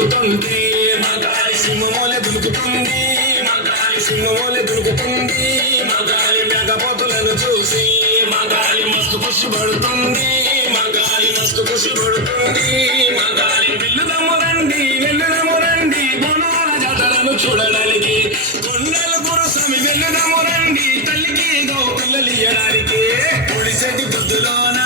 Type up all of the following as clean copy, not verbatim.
దులుకుతుంటే మగాలి సింహమూలె దులుకుతుంది మగాలి సింహమూలె దులుకుతుంది మగాలి మేఘపోతులను చూసి మగాలి మస్తు ఖుషి పడుతుంది మగాలి మస్తు ఖుషి పడుతుంది మగాలి వెళ్ళుదము రండి బోనాల జాతరను చూడడానికి కొండల గురుస్వామి వెళ్ళుదము రండి తల్లికి గౌ పిల్లలు ఇయ్యడానికి పొడిసెట్టి బుద్ధులోన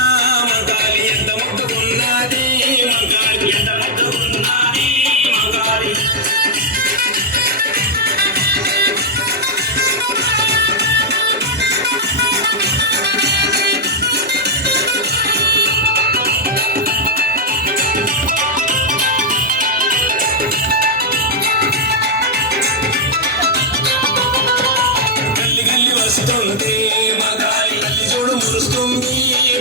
మగాలి ఎంత ముద్దుకున్నది మగాలి ఎంత ముద్దుకున్నది మగాలి వస్తుంటే మగాలి తల్లి చూడు మురుస్తుంది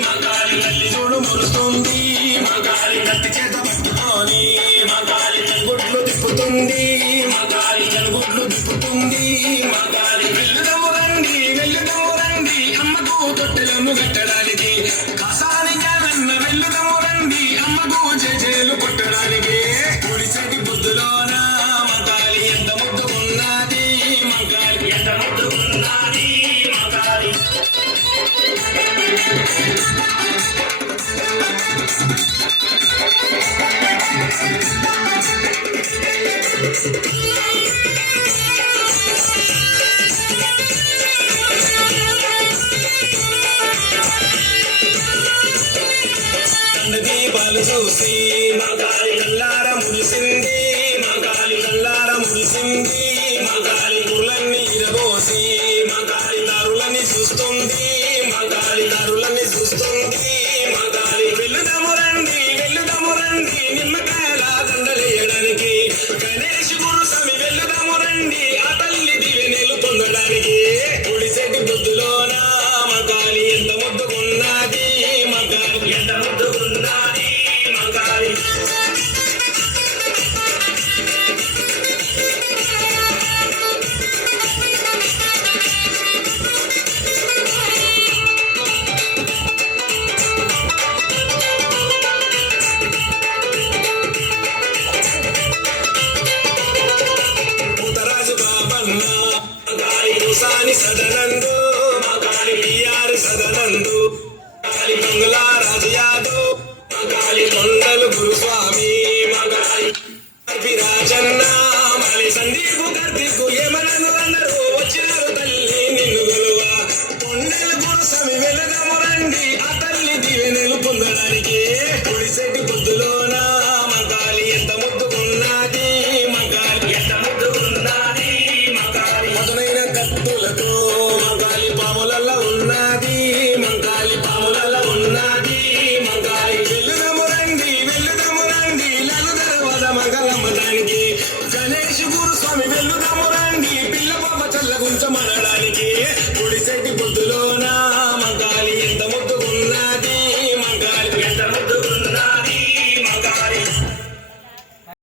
మగాలి తల్లి చూడు మురుస్తుంది మగాలి కత్తి చేత పట్టుకొని మగాలి కనుగుడ్లు తిప్పుతుంది మగాలి కనుగుడ్లు తిప్పుతుంది మగాలి వెళ్ళుదము రండి అమ్మకు తొట్టెలను కట్టడానికి కసాని జానన్న వెళ్ళుదము రండి అమ్మకు చేలు కొట్టడానికి పొడిసెట్టి బుద్ధులోన మగాలి ఎంత ముద్దుకున్నది మగాలి ఎంత ముద్దుకున్నది మగాలి దీపాలు చూసి మగాలి కల్లార మురిసింది మగాలి కల్లార మురిసింది మగాలి గుర్లన్నీ ఇరబోసి మగాలి దారులని చూస్తుంది మగాలి దారులని చూస్తుంది మగాలి వెళ్ళుదము రండి నిమ్మకాయల దండలేయడానికి గణేష్ గురుస్వామి వెళ్ళుదము రండి ఆ తల్లి దివెనెలు పొందడానికి పొడిసెట్టి బుద్ధులోన మగాలి ఎంత ముద్దుకున్నది మగాలి ఎంత ముద్దుకున్నది మగాలి మగాలి హుసాని సదనందు మగాలి బిఆర్ సదనందు మగాలి మంగళ రాజు యాదవ్ మగాలి కొండలు గురుస్వామి